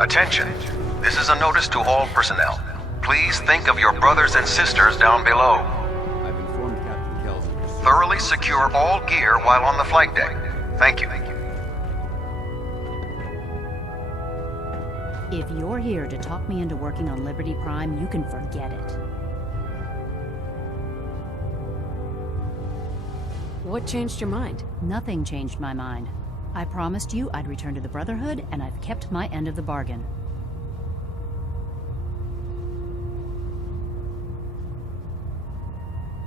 Attention. This is a notice to all personnel. Please think of your brothers and sisters down below. I've informed Captain Kells of your... Thoroughly secure all gear while on the flight deck. Thank you. If you're here to talk me into working on Liberty Prime, you can forget it. What changed your mind? Nothing changed my mind. I promised you I'd return to the Brotherhood, and I've kept my end of the bargain.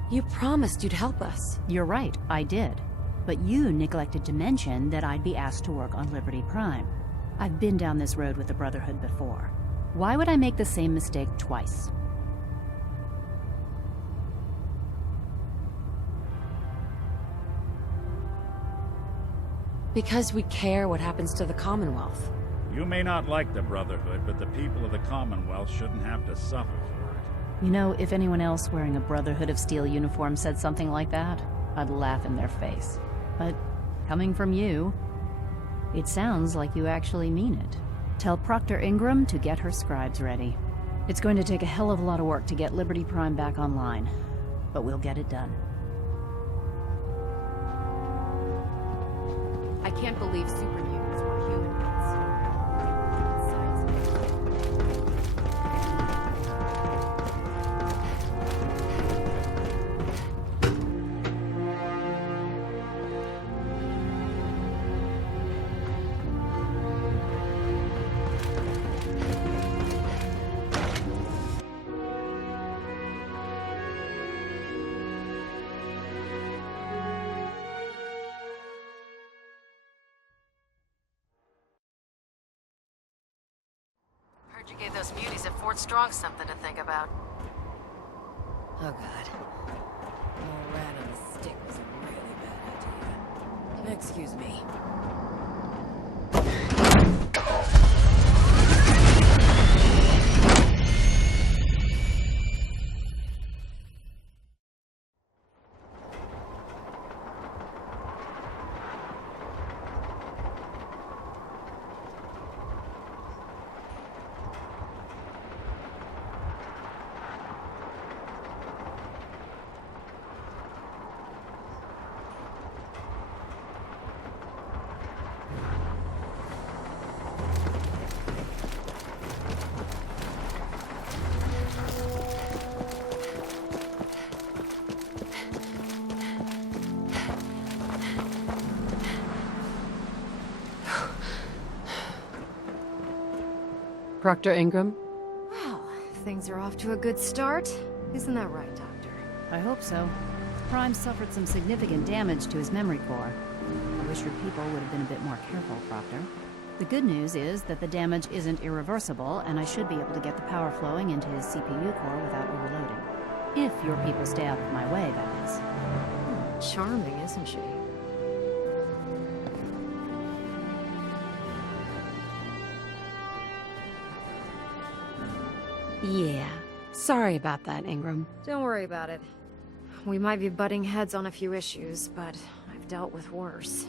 You promised you'd help us. You're right, I did. But you neglected to mention that I'd be asked to work on Liberty Prime. I've been down this road with the Brotherhood before. Why would I make the same mistake twice? Because we care what happens to the Commonwealth. You may not like the Brotherhood, but the people of the Commonwealth shouldn't have to suffer for it. You know, if anyone else wearing a Brotherhood of Steel uniform said something like that, I'd laugh in their face. But coming from you, it sounds like you actually mean it. Tell Proctor Ingram to get her scribes ready. It's going to take a hell of a lot of work to get Liberty Prime back online, but we'll get it done. I can't believe super mutants were humanoids. You gave those muties at Fort Strong something to think about. Oh god. More rat on the stick was a really bad idea. Excuse me. Proctor Ingram? Well, things are off to a good start. Isn't that right, Doctor? I hope so. Prime suffered some significant damage to his memory core. I wish your people would have been a bit more careful, Proctor. The good news is that the damage isn't irreversible, and I should be able to get the power flowing into his CPU core without overloading. If your people stay out of my way, that is. Charming, isn't she? Yeah. Sorry about that, Ingram. Don't worry about it. We might be butting heads on a few issues, but I've dealt with worse.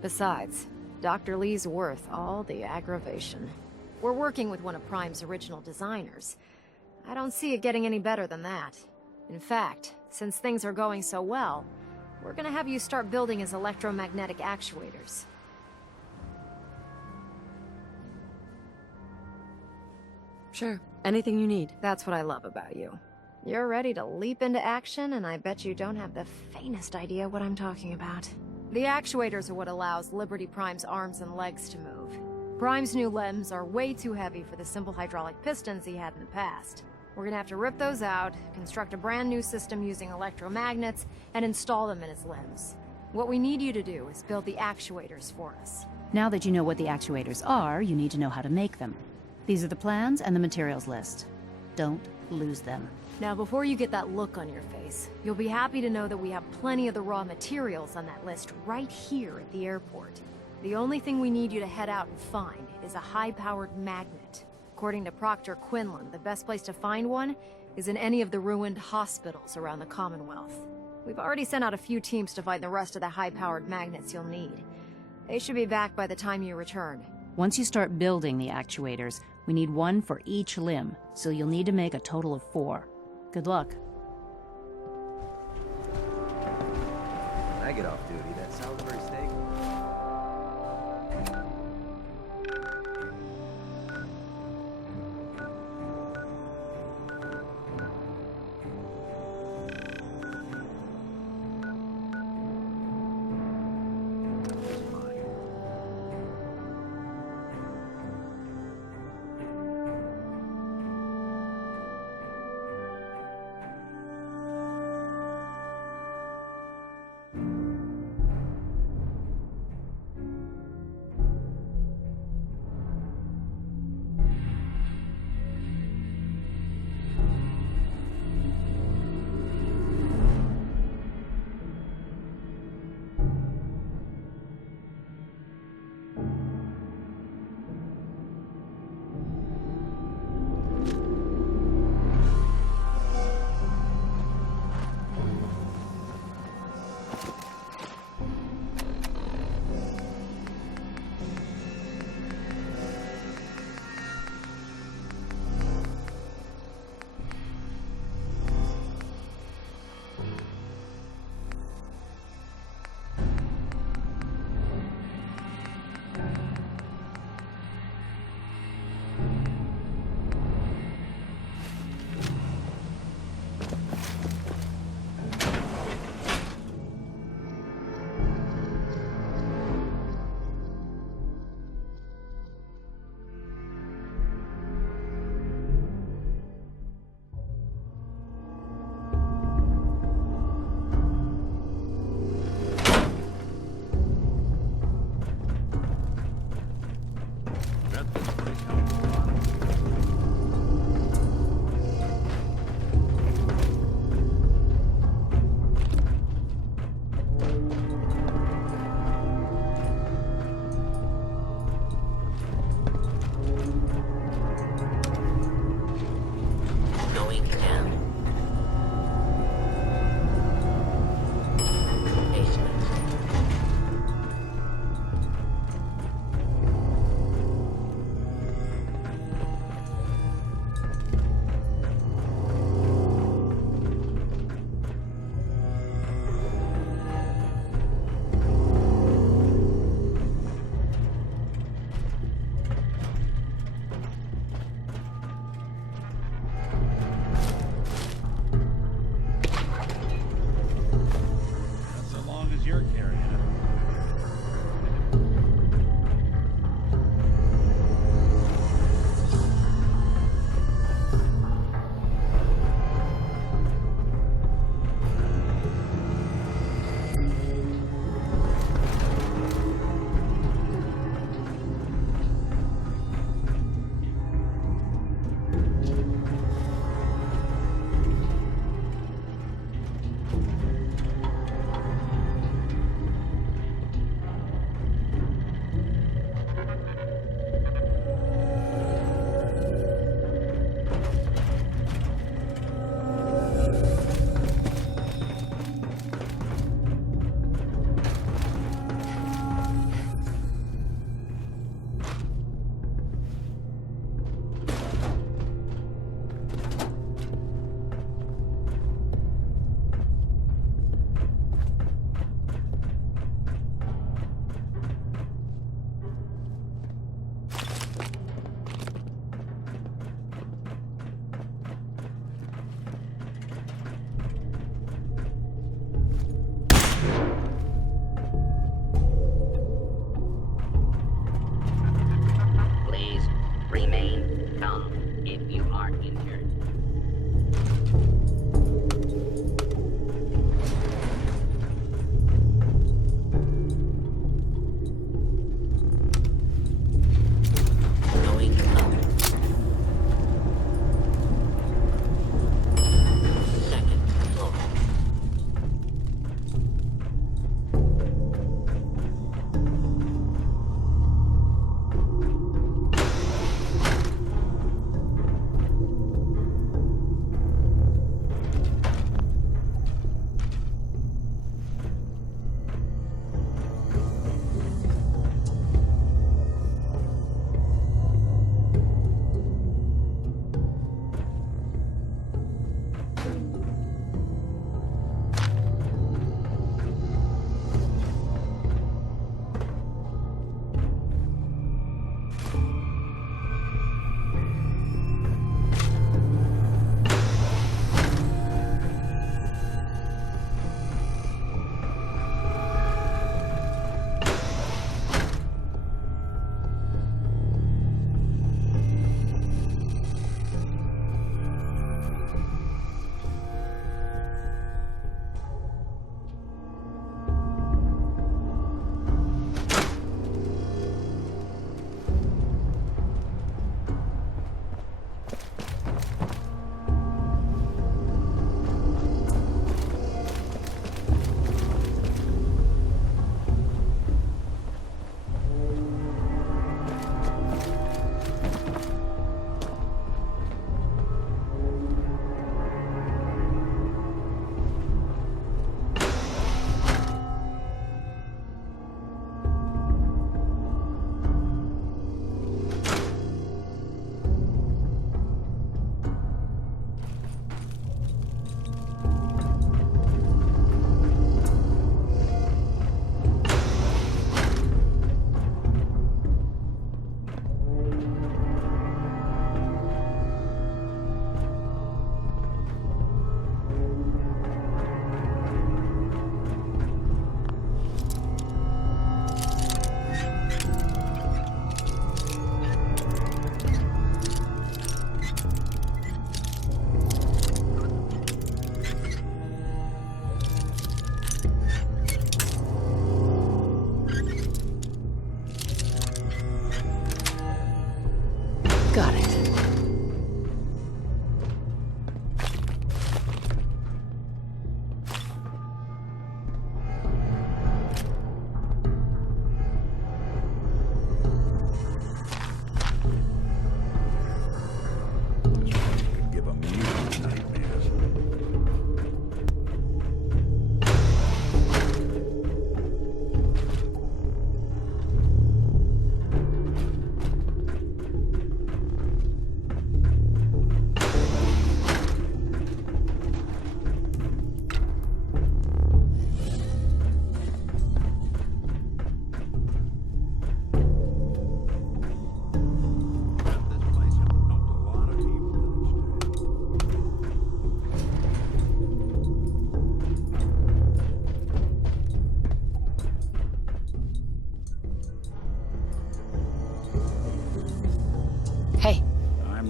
Besides, Dr. Lee's worth all the aggravation. We're working with one of Prime's original designers. I don't see it getting any better than that. In fact, since things are going so well, we're gonna have you start building his electromagnetic actuators. Sure, anything you need. That's what I love about you. You're ready to leap into action, and I bet you don't have the faintest idea what I'm talking about. The actuators are what allows Liberty Prime's arms and legs to move. Prime's new limbs are way too heavy for the simple hydraulic pistons he had in the past. We're gonna have to rip those out, construct a brand new system using electromagnets, and install them in his limbs. What we need you to do is build the actuators for us. Now that you know what the actuators are, you need to know how to make them. These are the plans and the materials list. Don't lose them. Now, before you get that look on your face, you'll be happy to know that we have plenty of the raw materials on that list right here at the airport. The only thing we need you to head out and find is a high-powered magnet. According to Proctor Quinlan, the best place to find one is in any of the ruined hospitals around the Commonwealth. We've already sent out a few teams to find the rest of the high-powered magnets you'll need. They should be back by the time you return. Once you start building the actuators, we need one for each limb, so you'll need to make a total of 4. Good luck. When I get off duty, that Salisbury steak. It's mine.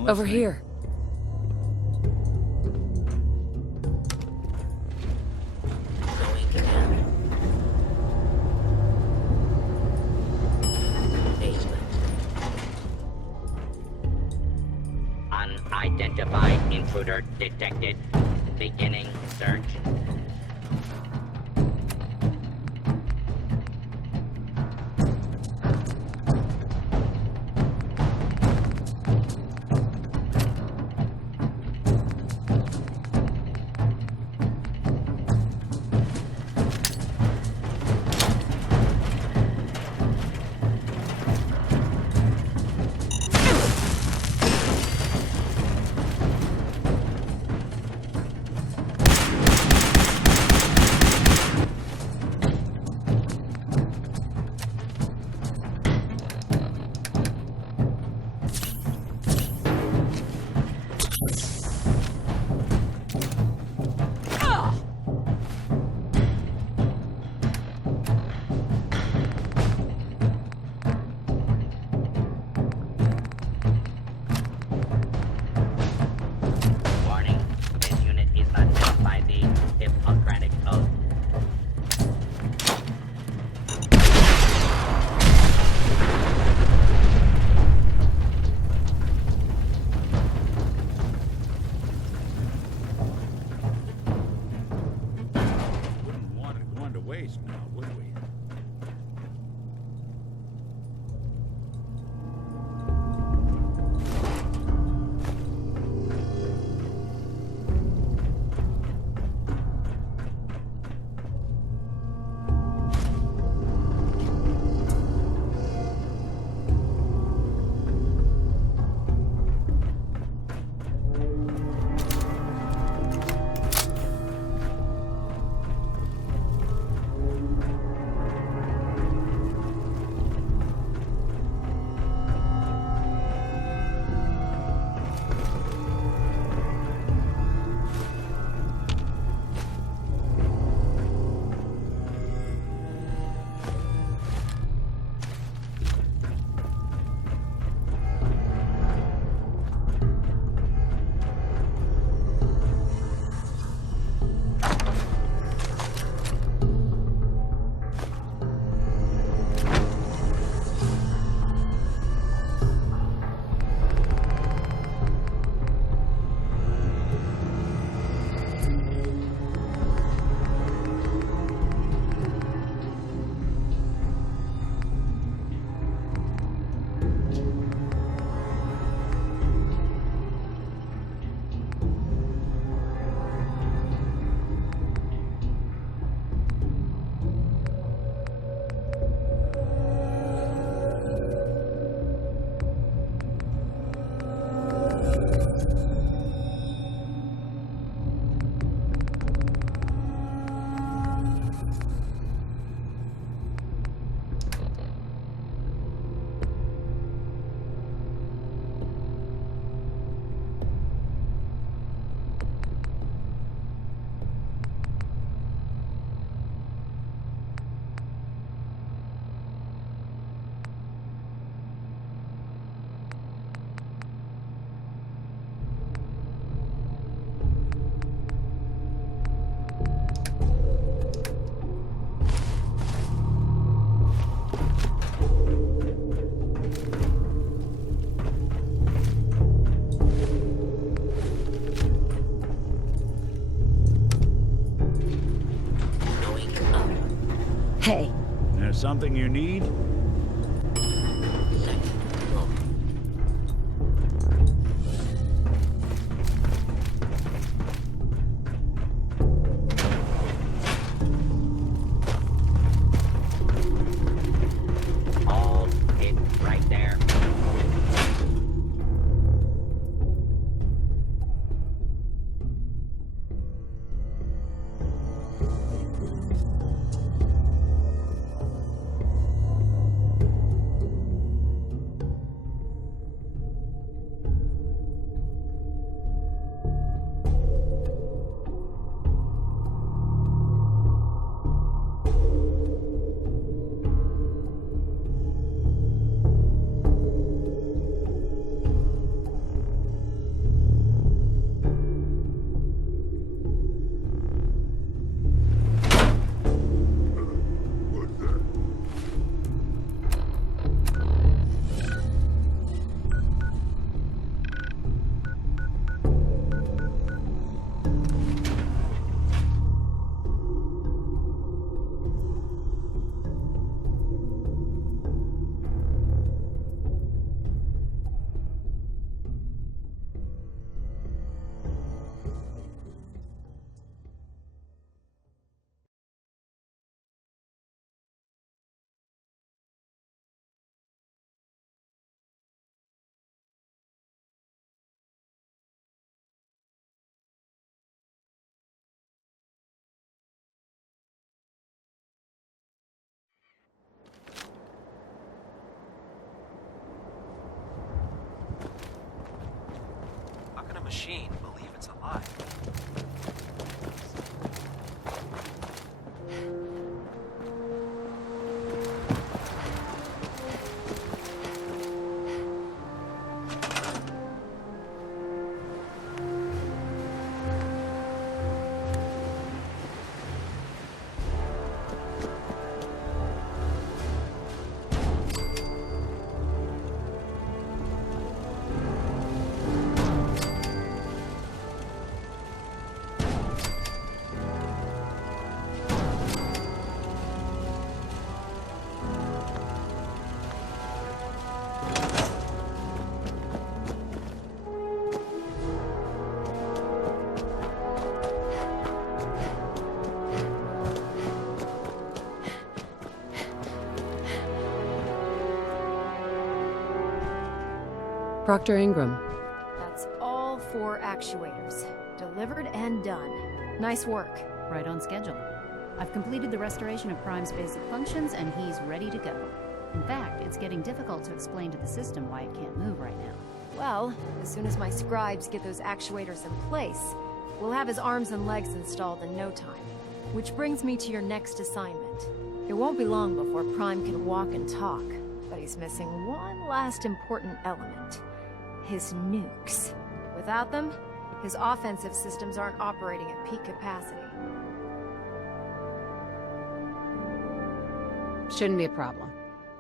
listening. Over here. Going in. Basement. Unidentified intruder detected. Beginning search. Warning, this unit is not bound by the Hippocratic Oath. Wouldn't want it going to waste now, would we? Hey. There's something you need? All it right there. machine believe it's alive. Proctor Ingram. That's all 4 actuators. Delivered and done. Nice work. Right on schedule. I've completed the restoration of Prime's basic functions, and he's ready to go. In fact, it's getting difficult to explain to the system why it can't move right now. Well, as soon as my scribes get those actuators in place, we'll have his arms and legs installed in no time. Which brings me to your next assignment. It won't be long before Prime can walk and talk, but he's missing one last important element. His nukes. Without them, his offensive systems aren't operating at peak capacity. Shouldn't be a problem.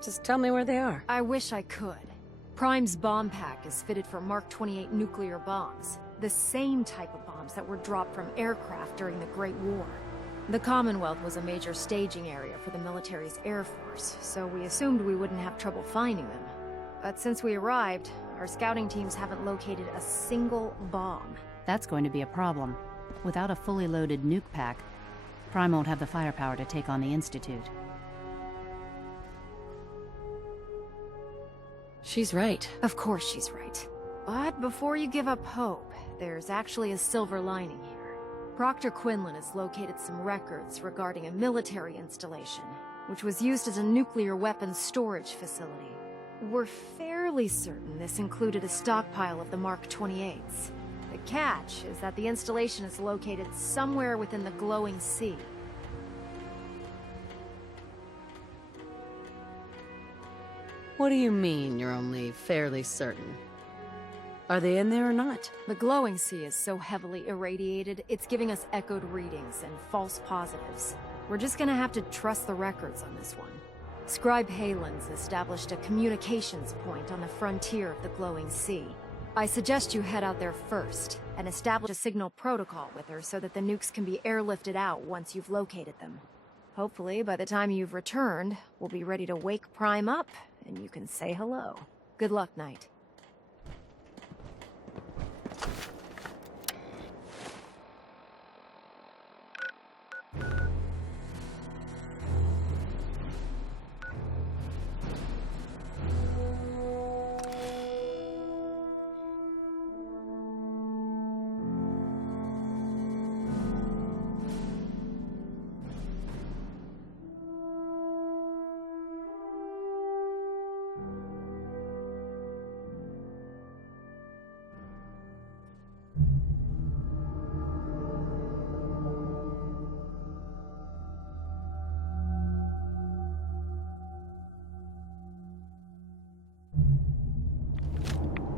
Just tell me where they are. I wish I could. Prime's bomb pack is fitted for Mark 28 nuclear bombs, the same type of bombs that were dropped from aircraft during the Great War. The Commonwealth was a major staging area for the military's air force, so we assumed we wouldn't have trouble finding them. But since we arrived, our scouting teams haven't located a single bomb. That's going to be a problem. Without a fully loaded nuke pack, Prime won't have the firepower to take on the Institute. She's right. Of course she's right. But before you give up hope, there's actually a silver lining here. Proctor Quinlan has located some records regarding a military installation, which was used as a nuclear weapons storage facility. We're fairly certain this included a stockpile of the Mark 28s. The catch is that the installation is located somewhere within the glowing sea. What do you mean you're only fairly certain? Are they in there or not? The glowing sea is so heavily irradiated, it's giving us echoed readings and false positives. We're just gonna have to trust the records on this one. Scribe Halen's established a communications point on the frontier of the glowing sea. I suggest you head out there first, and establish a signal protocol with her so that the nukes can be airlifted out once you've located them. Hopefully, by the time you've returned, we'll be ready to wake Prime up, and you can say hello. Good luck, Knight.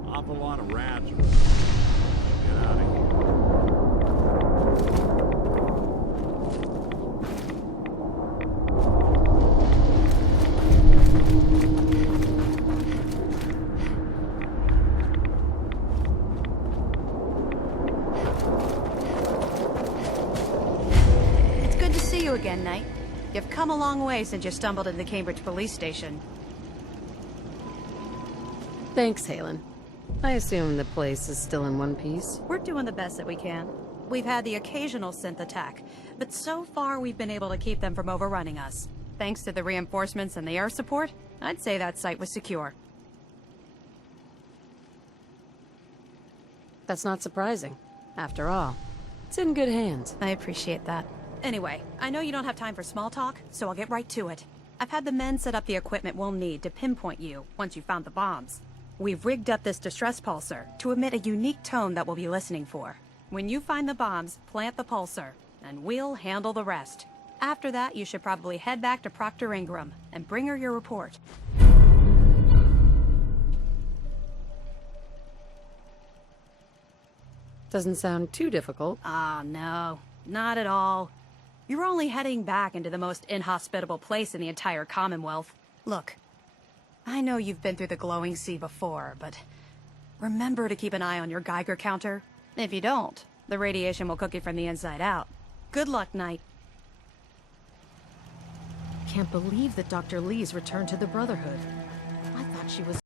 Awful lot of rats around. Get out of here. It's good to see you again, Knight. You've come a long way since you stumbled into the Cambridge police station. Thanks, Halen. I assume the place is still in one piece. We're doing the best that we can. We've had the occasional synth attack, but so far we've been able to keep them from overrunning us. Thanks to the reinforcements and the air support, I'd say that site was secure. That's not surprising. After all, it's in good hands. I appreciate that. Anyway, I know you don't have time for small talk, so I'll get right to it. I've had the men set up the equipment we'll need to pinpoint you once you've found the bombs. We've rigged up this distress pulsar to emit a unique tone that we'll be listening for. When you find the bombs, plant the pulsar, and we'll handle the rest. After that, you should probably head back to Proctor Ingram and bring her your report. Doesn't sound too difficult. Ah, no. Not at all. You're only heading back into the most inhospitable place in the entire Commonwealth. Look, I know you've been through the glowing sea before, but remember to keep an eye on your Geiger counter. If you don't, the radiation will cook you from the inside out. Good luck, Knight. Can't believe that Dr. Lee's returned to the Brotherhood. I thought she was